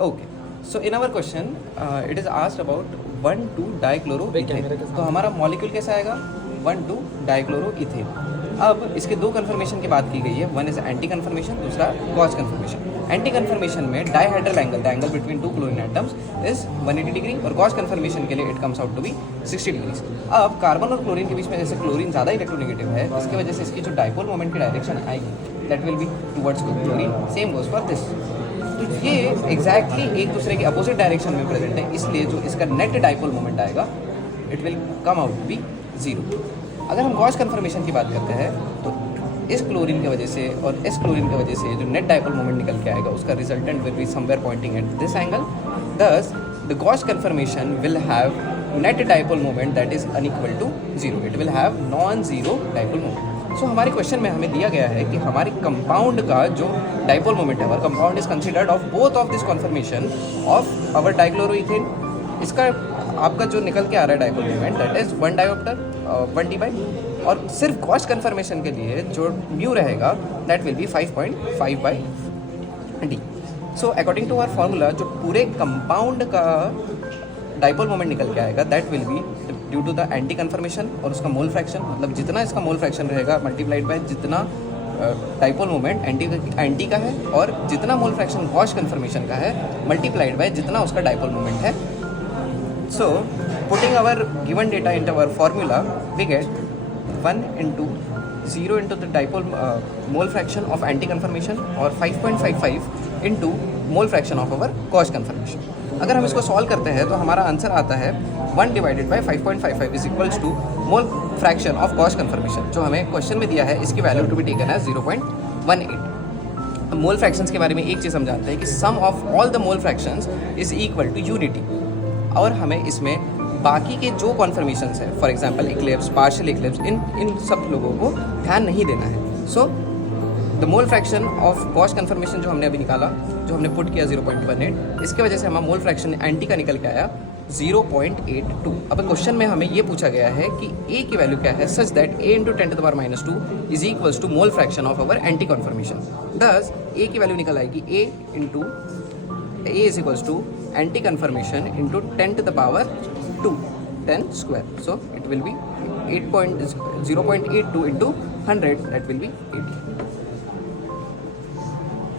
Okay, so in our question it is asked about 1,2 dichloroethane. तो हमारा molecule कैसा आएगा? 1,2 डाइक्लोरोइथेन। अब इसके दो कन्फर्मेशन की बात की गई है, वन इज एंटी कन्फर्मेशन, दूसरा गॉस कन्फर्मेशन। एंटी कन्फर्मेशन में dihedral angle, the angle between two chlorine atoms is 180 degree, और गॉस कन्फर्मेशन के लिए it comes out to be 60 degrees. अब कार्बन और क्लोरीन के बीच में जैसे क्लोरीन ज़्यादा इलेक्ट्रोनेगेटिव है, इसकी वजह से इसकी जो डाइपोल मोमेंट की डायरेक्शन आएगी that will be towards chlorine. Same goes for this. तो ये एग्जैक्टली एक दूसरे के अपोजिट डायरेक्शन में प्रेजेंट है, इसलिए जो इसका नेट डाइपोल मोमेंट आएगा it will come out be 0। अगर हम गॉस कन्फर्मेशन की बात करते हैं तो इस क्लोरीन की वजह से और इस क्लोरीन की वजह से जो नेट डाइपोल मोमेंट निकल के आएगा उसका resultant will be somewhere pointing at this angle. Thus the gauche conformation will have net dipole moment that is unequal to 0, it will have non zero dipole moment. So हमारे question में हमें दिया गया है कि हमारे कंपाउंड का जो डाइपोल मोमेंट है, और compound is considered of both of this conformation of our dichloroethane. इसका आपका जो निकल के आ रहा है dipole moment that is 1 diopter 1 D by, और सिर्फ गॉस कन्फर्मेशन के लिए जो म्यू रहेगा that will be 5.5 by D. So according to our formula जो पूरे कंपाउंड का डाइपोल मोमेंट निकल के आएगा that will be due to the anti conformation और उसका मोल फ्रैक्शन, मतलब जितना इसका मोल फ्रैक्शन रहेगा मल्टीप्लाइड बाय जितना डाइपोल मोमेंट एंटी का है, और जितना मोल फ्रैक्शन गॉस कन्फर्मेशन का है मल्टीप्लाइड बाय जितना उसका डाइपोल मोमेंट है। So, putting our given data into our formula, we get 1 into 0 into the dipole mole fraction of anti-conformation, और 5.55 into mole fraction of our gauge conformation। अगर हम इसको solve करते हैं तो हमारा आंसर आता है 1 divided by 5.55 is equals to mole fraction of gauche conformation. जो हमें क्वेश्चन में दिया है इसकी वैल्यू टू बी टेकन है 0.18। मोल फ्रैक्शंस के बारे में एक चीज़ हम जानते हैं कि sum of all the mole fractions is equal to unity, और हमें इसमें बाकी के जो कॉन्फर्मेशंस हैं, for example eclipse, partial eclipse, इन सब लोगों को ध्यान नहीं देना है। So the mole fraction of gauche conformation जो हमने अभी निकाला, जो हमने पुट किया 0.18, इसके वजह से हमारा मोल फ्रैक्शन एंटी का निकल के आया 0.82। अब क्वेश्चन में हमें ये पूछा गया है कि ए की वैल्यू क्या है, such that a into 10⁻² is equals to mole fraction of our anti conformation. Thus A की वैल्यू निकल आएगी a into a is equals to anti confirmation into 10⁻², 10 square. So it will be 0.82 into 100, that will be 80.